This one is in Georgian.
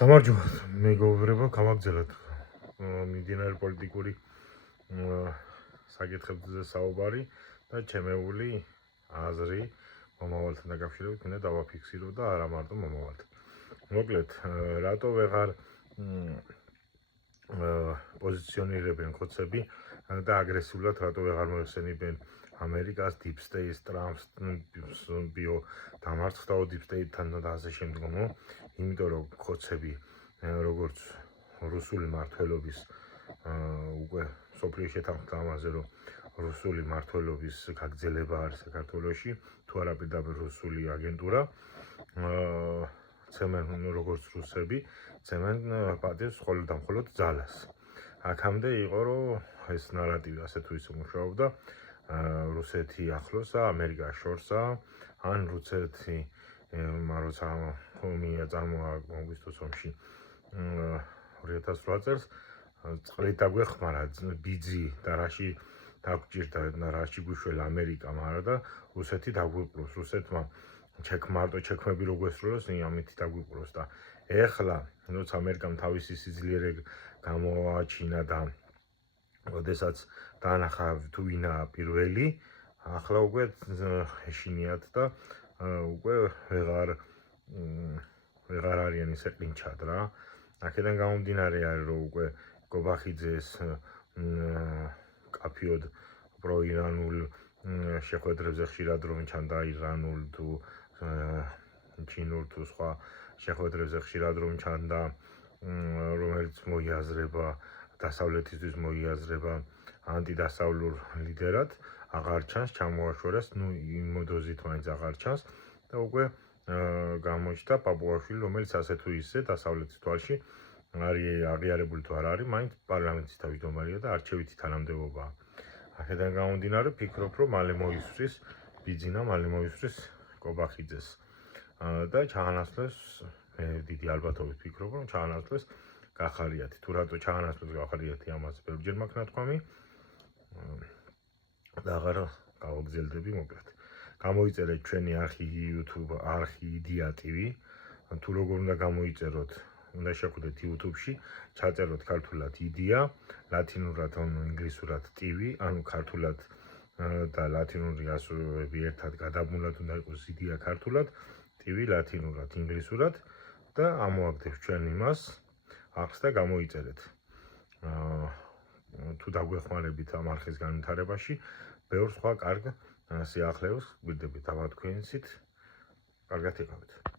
გამარჯობა, მეგობრებო, გამაგზავნეთ მიმდინარე პოლიტიკური საკითხებზე საუბარი და ჩემეული აზრი მომავალთან დაკავშირებით მინდა დავაფიქსირო და არა მარტო მომავალთან. მოკლედ, რატო ვეღარ პოზიციონირებენ ხოცები და აგრესიულად რატო ვეღარ მოიხსენებენ ამერიკას, Deep State, Trumps, ბიო დამარცხდა Deep State-თან და ასე შემდგომო, იმიტომ რომ ხოცები როგორც რუსული მმართველობის უკვე სოფლიო შეთანხმდა ამაზე, რომ რუსული მმართველობის გაგრძელება არის საქართველოში, თუ არა პირდაპირ რუსული აგენტურა, ცემენ როგორც რუსები, ცემენ პატივს მხოლოდ და მხოლოდ ძალას. აქამდე იყო, რომ ეს ნარატივი ასე თუ ისე მუშაობდა, რუსეთი ახლოსა, ამერიკა შორსა, ან რუსეთი როცა ომია წარმოაჩინა აგვისტოს ომში 2008 წელს წყლით დაგვეხმარა ბიძი და რაში დაგჭირდა და რაში გვიშველა ამერიკა, მაგრამ და რუსეთი დაგვიპყროს. რუსეთმა მარტო ჩექმები რო გვესროლოს, ამით დაგვიპყროს და ეხლა როცა ამერიკამ თავისი სიძლიერე გამოაჩინა და როდესაც დაანახა თუ ვინაა პირველი, ახლა უკვე ეშინიათ და უკვე ვეღარ არიან ისე ყინჩად რა. აქედან გამომდინარე არის, რომ უკვე გობახიძეს კაფიოდ პროირანულ შეხვედრებზე ხშირად რომ ჩანდა ირანულ თუ ჩინურ თუ სხვა შეხვედრებზე ხშირად რომ ჩანდა, რომელიც მოიაზრება დასავლეთისთვის მოიაზრება ანტიდასავლურ ლიდერად, აღარ ჩანს, ჩამოაშორეს, იმ მოდოზით მაინც აღარ ჩანს და უკვე გამოჩნდა პაპუაშვილი, რომელიც ასე თუ ისე დასავლეთის თვალში არის აღიარებული თუ არ არის, მაინც პარლამენტის თავმჯდომარეა და არჩევითი თანამდებობაა. აქედან გამომდინარე, ვფიქრობ, რომ მალე მოისვრის ბიძინა, მალე მოისვრის გობახიძეს და ჩაანაცვლეს, დიდი ალბათობით ვფიქრობ, რომ ჩაანაცვლეს გახარიათი. თუ რატო ჩაანაცვლეს გახარიათი, ამაზე ბევრჯერ მაქვს ნათქვამი და აღარ გავაგრძელდები მოკლედ. გამოიწერეთ ჩვენი არხი YouTube არხი იდეა TV, თუ როგორ უნდა გამოიწეროთ, უნდა შეხვდეთ YouTube-ში, ჩაწეროთ ქართულად იდეა, ლათინურად ან ინგლისურად TV, ანუ ქართულად და ლათინური ასოები ერთად გადაბმულად უნდა იყოს იდეა ქართულად, TV ლათინურად, ინგლისურად და ამოაგდებს ჩვენ იმას არხს და გამოიწერეთ. თუ დაგვეხმარებით ამ არხის განვითარებაში, ბევრ სხვა კარგ სიახლეებს გვირდებით, ამა თქვენსით, კარგად იღავით.